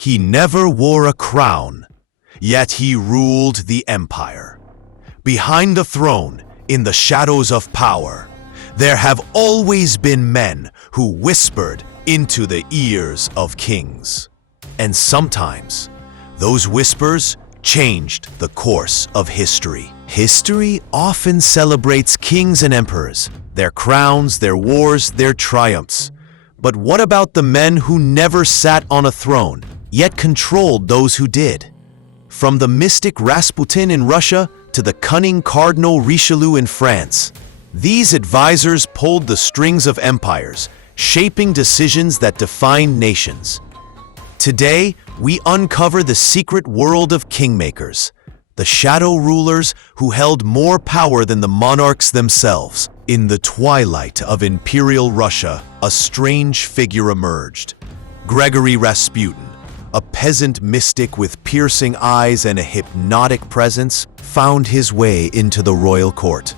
He never wore a crown, yet he ruled the empire. Behind the throne, in the shadows of power, there have always been men who whispered into the ears of kings. And sometimes, those whispers changed the course of history. History often celebrates kings and emperors, their crowns, their wars, their triumphs. But what about the men who never sat on a throne, yet controlled those who did? From the mystic Rasputin in Russia to the cunning Cardinal Richelieu in France, these advisors pulled the strings of empires, shaping decisions that defined nations. Today, we uncover the secret world of kingmakers, the shadow rulers who held more power than the monarchs themselves. In the twilight of Imperial Russia, a strange figure emerged. Gregory Rasputin, a peasant mystic with piercing eyes and a hypnotic presence, found his way into the royal court.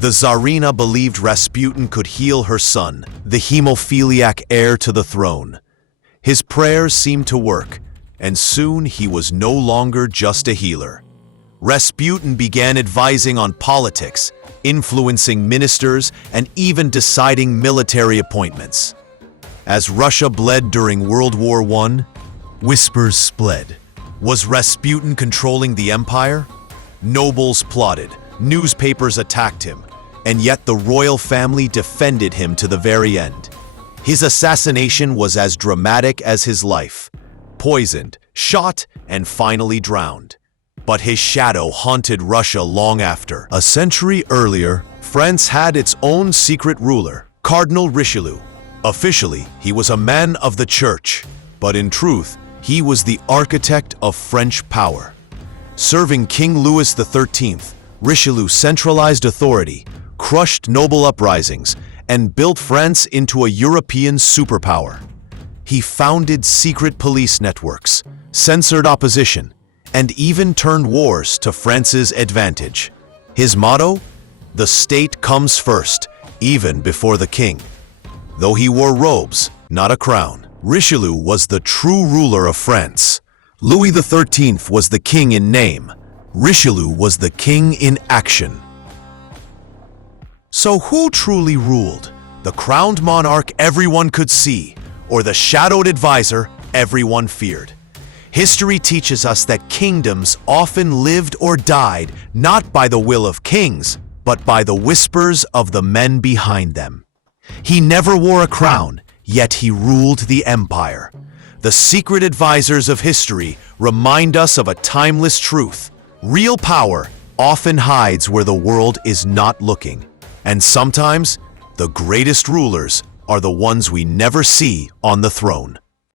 The Tsarina believed Rasputin could heal her son, the hemophiliac heir to the throne. His prayers seemed to work, and soon he was no longer just a healer. Rasputin began advising on politics, influencing ministers, and even deciding military appointments. As Russia bled during World War I, whispers spread. Was Rasputin controlling the empire? Nobles plotted, newspapers attacked him, and yet the royal family defended him to the very end. His assassination was as dramatic as his life: poisoned, shot, and finally drowned. But his shadow haunted Russia long after. A century earlier, France had its own secret ruler, Cardinal Richelieu. Officially, he was a man of the church, but in truth, he was the architect of French power. Serving King Louis XIII, Richelieu centralized authority, crushed noble uprisings, and built France into a European superpower. He founded secret police networks, censored opposition, and even turned wars to France's advantage. His motto? The state comes first, even before the king. Though he wore robes, not a crown, Richelieu was the true ruler of France. Louis XIII was the king in name. Richelieu was the king in action. So who truly ruled? The crowned monarch everyone could see, or the shadowed advisor everyone feared? History teaches us that kingdoms often lived or died not by the will of kings, but by the whispers of the men behind them. He never wore a crown, yet he ruled the empire. The secret advisors of history remind us of a timeless truth. Real power often hides where the world is not looking. And sometimes, the greatest rulers are the ones we never see on the throne.